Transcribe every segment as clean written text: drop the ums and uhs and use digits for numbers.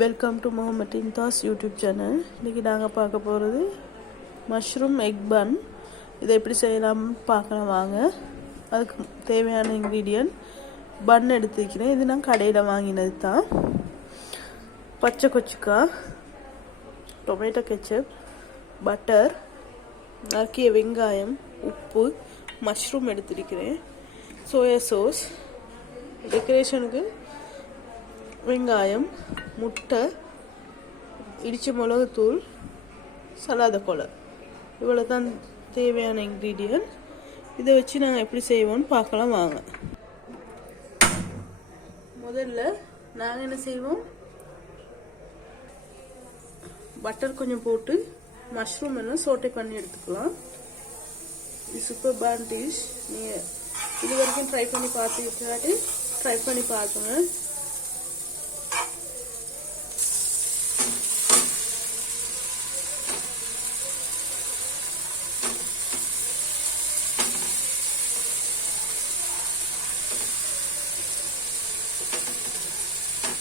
Welcome to Mohammed Indas YouTube channel. இன்றைக்கி நாங்கள் பார்க்க போகிறது மஷ்ரூம் எக் பன். இதை எப்படி செய்யலாம்னு பார்க்கலாம் வாங்க. அதுக்கு தேவையான இன்க்ரீடியன்ட் பன் எடுத்துக்கிறேன். இது நான் கடையில் வாங்கினது தான். பச்சை கொச்சிக்காய், டொமேட்டோ கெச்சப், பட்டர், நறுக்கிய வெங்காயம், உப்பு, மஷ்ரூம் எடுத்துருக்கிறேன், சோயா சாஸ், டெக்கரேஷனுக்கு வெங்காயம், முட்டை, இடித்த மிளகுத்தூள், சலாத கொலை. இவ்வளோ தான் தேவையான இன்க்ரீடியன்ட். இதை வச்சு நாங்கள் எப்படி செய்வோம்னு பார்க்கலாம் வாங்க. முதல்ல நாங்கள் என்ன செய்வோம், பட்டர் கொஞ்சம் போட்டு மஷ்ரூம் எல்லாம் சோட்டை பண்ணி எடுத்துக்கலாம். இது சூப்பர் பான் டிஷ். நீங்கள் இது வரைக்கும் ட்ரை பண்ணி பார்த்துக்கிட்டாட்டி ட்ரை பண்ணி பார்க்குங்க.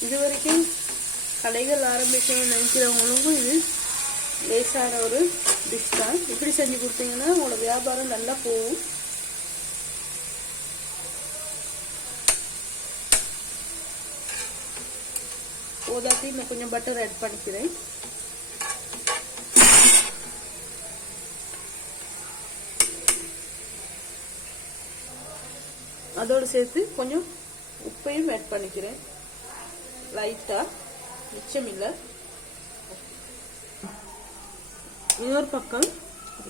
இது வரைக்கும் கடைகள் ஆரம்பிக்கணும்னு நினைக்கிறவங்களுக்கும் இது லேசான ஒரு டிஷ் தான். இப்படி செஞ்சு கொடுத்தீங்கன்னா உங்களோட வியாபாரம் நல்லா போகும். போதாட்டி நான் கொஞ்சம் பட்டர் ஆட் பண்ணிக்கிறேன். அதோடு சேர்த்து கொஞ்சம் உப்பையும் ஆட் பண்ணிக்கிறேன் லைட்டா, மிச்சம் இல்லை. இன்னொரு பக்கம்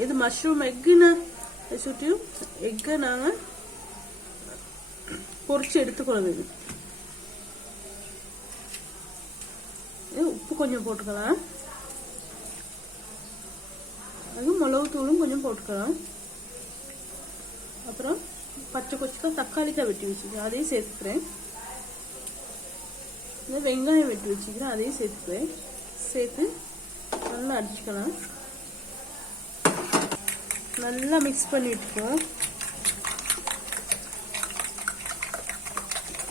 இது மஷ்ரூம் எக்குன்னு சுற்றியும் எக்கை நாங்கள் பொரிச்சு எடுத்துக்கொள்வது. உப்பு கொஞ்சம் போட்டுக்கலாம், அது மிளகு தூளும் கொஞ்சம் போட்டுக்கலாம். அப்புறம் பச்சை கொச்சிக்காய், தக்காளிக்காய் வெட்டி வச்சுக்கிறேன், அதையும் சேர்த்துக்கிறேன். இந்த வெங்காயம் வெட்டி வச்சுக்கிறேன், அதையும் சேர்த்துக்கிறேன். சேர்த்து நல்லா அடிச்சுக்கலாம். நல்லா மிக்ஸ் பண்ணிட்டுருக்கோம்.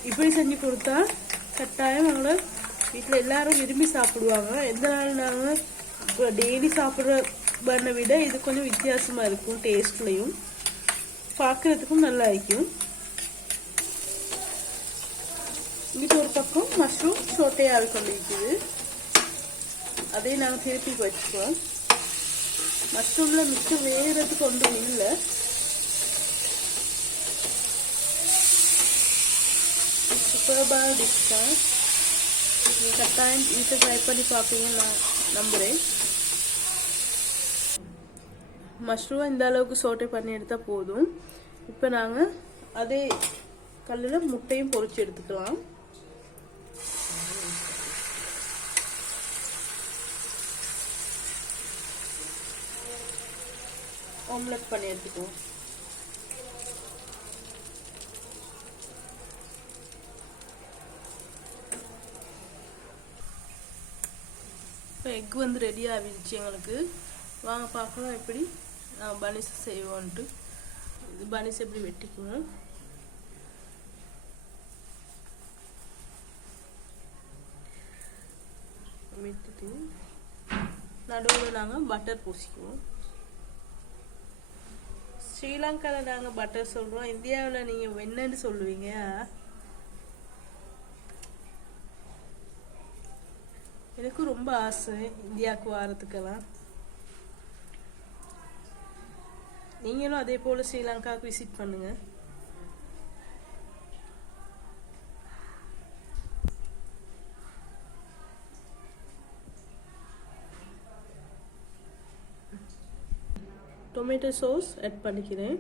இப்படி செஞ்சு கொடுத்தா கட்டாயம் அவங்கள வீட்டில் எல்லாரும் விரும்பி சாப்பிடுவாங்க. எந்த நாள் நாங்கள் இப்போ டெய்லி சாப்பிட்ற பண்ணை விட இது கொஞ்சம் வித்தியாசமாக இருக்கும். டேஸ்ட்லையும் பார்க்குறதுக்கும் நல்லா இருக்கும். இங்கிட்ட ஒரு பக்கம் மஷ்ரூம் சோட்டையால் கொண்டிருக்குது, அதையும் நாங்கள் திருப்பி வச்சுக்குவோம். மஷ்ரூமில் மிச்சம் வேகிறதுக்கு ஒன்றும் இல்லை. சூப்பரான டிஷ் தான். நீங்கள் கட்டாயம் வீட்டை ட்ரை பண்ணி பார்ப்பீங்கன்னு நான் நம்புகிறேன். மஷ்ரூம் இந்த அளவுக்கு சோட்டை பண்ணி எடுத்தால் போதும். இப்போ நாங்கள் அதே கல்லில் முட்டையும் பொரிச்சு எடுத்துக்கலாம். ஆம்லெட் பண்ணி எடுத்துக்குவோம். இப்போ எக் வந்து ரெடி ஆகிடுச்சு எங்களுக்கு. வாங்க பார்க்கலாம் எப்படி பனிஸ் செய்வோன்ட்டு. இது பனிஸ் எப்படி வெட்டிக்குவோம். வெட்டிட்டு நடுவில் நாங்கள் பட்டர் பூசிக்குவோம். ஸ்ரீலங்காவில் நாங்கள் பட்டர் சொல்கிறோம், இந்தியாவில் நீங்கள் வெண்ணெய்னு சொல்லுவீங்க. எனக்கு ரொம்ப ஆசை இந்தியாவுக்கு வாரத்துக்கெல்லாம். நீங்களும் அதே போல் ஸ்ரீலங்காவுக்கு விசிட் பண்ணுங்க. டொமேட்டோ சாஸ் ஆட் பண்ணிக்கிறேன்.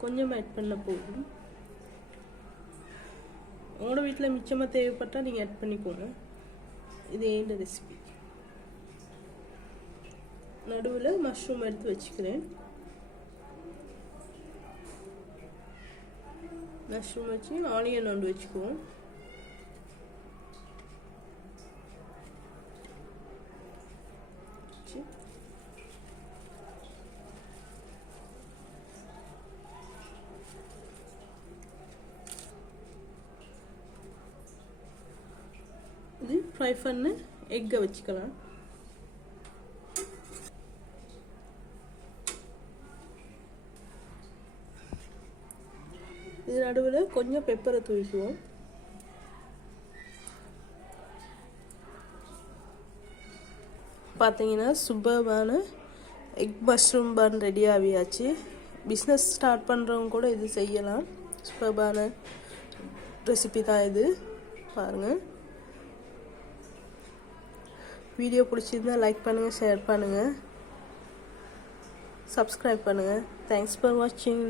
கொஞ்சம் ஆட் பண்ண போதும். உங்களோட வீட்டில் மிச்சமாக தேவைப்பட்டால் நீங்கள் ஆட் பண்ணிக்கோங்க. இது ஏண்ட ரெசிபி. நடுவில் மஷ்ரூம் எடுத்து வச்சுக்கிறேன். மஷ்ரூம் வச்சு ஆனியன் ஒன்று வச்சுக்குவோம். ஃப்ரை பண்ணி எக்கை வச்சுக்கலாம். இது நடுவில் கொஞ்சம் பெப்பரை தூக்கிக்குவோம். பார்த்தீங்கன்னா சூப்பரான எக் மஷ்ரூம் பன் ரெடி ஆகியாச்சு. பிஸ்னஸ் ஸ்டார்ட் பண்ணுறவங்க கூட இது செய்யலாம். சூப்பரான ரெசிபி தான் இது. பாருங்கள். வீடியோ பிடிச்சிருந்தா லைக் பண்ணுங்கள், ஷேர் பண்ணுங்கள், சப்ஸ்கிரைப் பண்ணுங்கள். தேங்க்ஸ் ஃபார் வாட்சிங்.